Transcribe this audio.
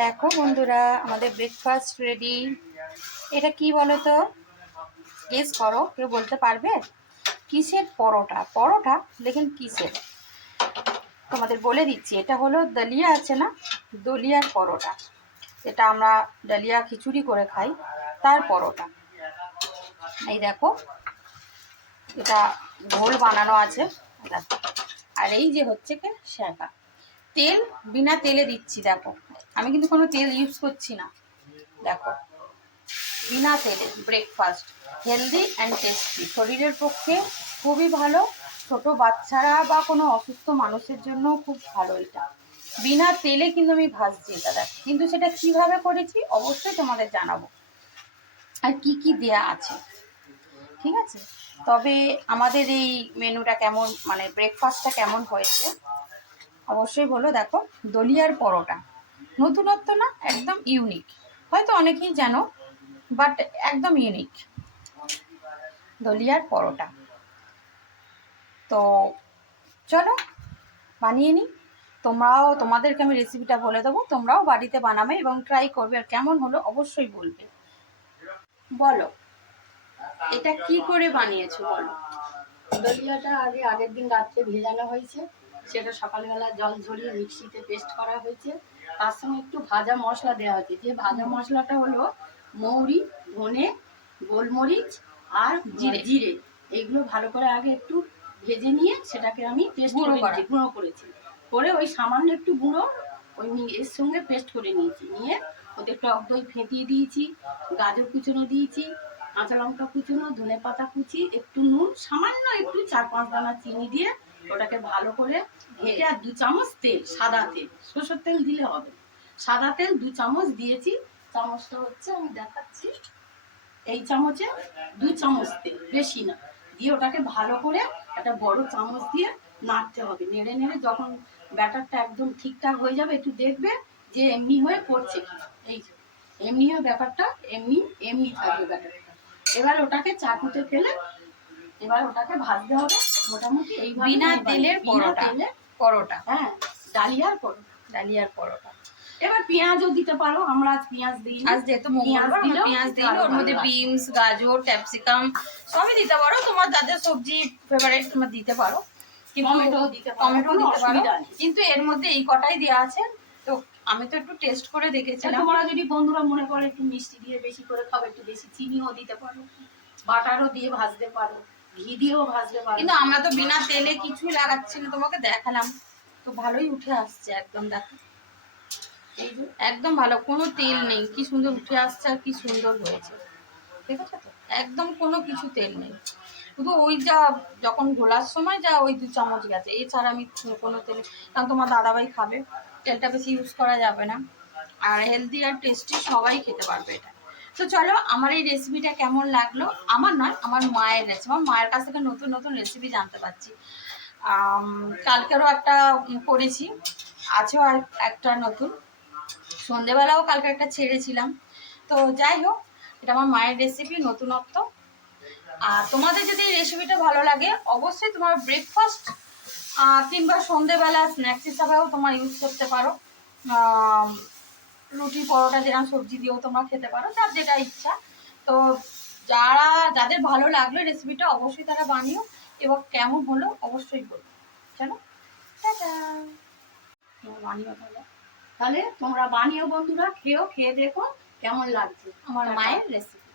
দেখো বন্ধুরা, আমাদের ব্রেকফাস্ট রেডি। এটা কি বলো তো? গেস করো, কেউ বলতে পারবে? কিসের পরোটা? পরোটা লেকিন কিসের? তোমাদের বলে দিচ্ছি, এটা হলো দলিয়া আছে না, দলিয়ার পরোটা। এটা আমরা ডালিয়া খিচুড়ি করে খাই, তার পরোটা। এই দেখো, এটা ঘোল বানানো আছে। আর এই যে হচ্ছে কি শ্যাকা, তেল বিনা তেলে দিচ্ছি। দেখো, আমি কিন্তু কোনো তেল ইউজ করছি না। দেখো, বিনা তেলে ব্রেকফাস্ট, হেলদি অ্যান্ড টেস্টি, শরীরের পক্ষে খুবই ভালো। ছোট বাচ্চারা বা কোনো অসুস্থ মানুষের জন্য খুব ভালো। এটা বিনা তেলে কিন্তু আমি ভাজছি এটা। দেখো, কিন্তু সেটা কিভাবে করেছি অবশ্যই তোমাদের জানাবো, আর কি কি দেয়া আছে, ঠিক আছে? তবে আমাদের এই মেনুটা কেমন, মানে ব্রেকফাস্টটা কেমন হয়েছে অবশ্যই বলো। দেখো, দলিয়ার পরোটা, নতুনত্ব না, একদম ইউনিক। হয়তো অনেকেই জানো, বাট একদম ইউনিক দলিয়ার পরোটা। তো চলো বানিয়ে নিই। তোমরাও, তোমাদেরকে আমি রেসিপিটা বলে দেবো, তোমরাও বাড়িতে বানাবে এবং ট্রাই করবে, আর কেমন হলো অবশ্যই বলবে। বলো, এটা কি করে বানিয়েছো বলো। দলিয়াটা আগের দিন রাত্রে ভেজানো হয়েছে, সেটা সকালবেলা জল ঝরিয়ে মিক্সিতে পেস্ট করা হয়েছে। তার সঙ্গে একটু ভাজা মশলা দেওয়া হয়েছে। যে ভাজা মশলাটা হলো মৌরি, ধনে, গোলমরিচ আর জিরে। এইগুলো ভালো করে আগে একটু ভেজে নিয়ে সেটাকে আমি পেস্ট করে গুঁড়ো করেছি। করে ওই সামান্য একটু গুঁড়ো ওই এর সঙ্গে পেস্ট করে নিয়েছি। নিয়ে ওদের টক দই ফেটিয়ে দিয়েছি, গাজর কুচনো দিয়েছি, কাঁচা লঙ্কা কুচনো, ধনে পাতা কুচি, একটু নুন, সামান্য একটু 4-5 দানা চিনি দিয়ে ওটাকে ভালো করে ঘেটে, আর 2 চামচ তেল, সাদা তেল, সরষের তেল দিলে হবে। সাদা তেল 2 চামচ দিয়েছি। চামচটা হচ্ছে, আমি দেখাচ্ছি, এই চামচে 2 চামচ তেল, বেশি না। দিয়ে ওটাকে ভালো করে একটা বড় চামচ দিয়ে নাড়তে হবে। নেড়ে নেড়ে যখন ব্যাটারটা একদম ঠিকঠাক হয়ে যাবে, একটু দেখবে যে এমনি হয়ে পড়ছে কি। এই এমনি হয়ে ব্যাপারটা এমনি এমনি থাকবে ব্যাটারটা। এবার ওটাকে চাকুতে ফেলে এবার ওটাকে ভাজতে হবে মোটামুটি এইভাবে। বিনা তেলের পরোটা, পরোটা, হ্যাঁ, ডালিয়ার পরোটা, ডালিয়ার পরোটা। এবার পেঁয়াজও দিতে পারো, আমরা আজ পেঁয়াজ দিই। আজ যেহেতু মঙ্গলবার, আমরা পেঁয়াজ দিই। ওর মধ্যে বিনস, গাজর, ক্যাপসিকাম সবই দিতে পারো। তোমার যাদের সবজি ফেভারিট তোমার দিতে পারো, টমেটো দিতে পারো। কিন্তু এর মধ্যে এই কটাই দেওয়া আছে। তো আমি তো একটু টেস্ট করে দেখেছিলাম। তোমরা যদি বন্ধুরা মনে করো একটু মিষ্টি দিয়ে বেশি করে খাবে, একটু বেশি চিনিও দিতে পারো, বাটারও দিয়ে ভাজতে পারো, ঘি দিয়েও ভাজতে পারো। কিন্তু আমরা তো বিনা তেলে কিছুই লাগাচ্ছি না, তোমাকে দেখালাম তো ভালোই উঠে আসছে একদম। দেখো, এই যে একদম ভালো, কোনো তেল নেই, কি সুন্দর উঠে আসছে আর কি সুন্দর হয়েছে। ঠিক আছে তো, একদম কোনো কিছু তেল নেই, শুধু ওই যা যখন ঘোলার সময় যা ওই 2 চামচ গেছে, এছাড়া আমি কোনো তেল। কারণ তোমার দাদাভাই খাবে, তেলটা বেশি ইউজ করা যাবে না। আর হেলদি আর টেস্টি সবাই খেতে পারবে এটা। তো চলো, আমার এই রেসিপিটা কেমন লাগলো, আমার নয়, আমার মায়ের রেসিপি, আমার মায়ের কাছ থেকে নতুন নতুন রেসিপি জানতে পারছি। কালকেরও একটা করেছি, আছেও আর একটা নতুন, সন্ধেবেলাও কালকে একটা ছেড়েছিলাম। তো যাই হোক, এটা আমার মায়ের রেসিপি, নতুনত্ব। আর তোমাদের যদি এই রেসিপিটা ভালো লাগে, অবশ্যই তোমার ব্রেকফাস্ট কিংবা সন্ধেবেলা স্ন্যাক্স হিসাবেও তোমার ইউজ করতে পারো। রুটি পরোটা যেরকম সবজি দিয়েও তোমরা খেতে পারো, যার যেটা ইচ্ছা। তো যাদের ভালো লাগলো রেসিপিটা, অবশ্যই তারা বানিও এবং কেমন হলো অবশ্যই বলো। চলো, টাটা। বানিও তাহলে তোমরা বানিও বন্ধুরা, খেয়ে দেখো কেমন লাগছে আমার মায়ের রেসিপি।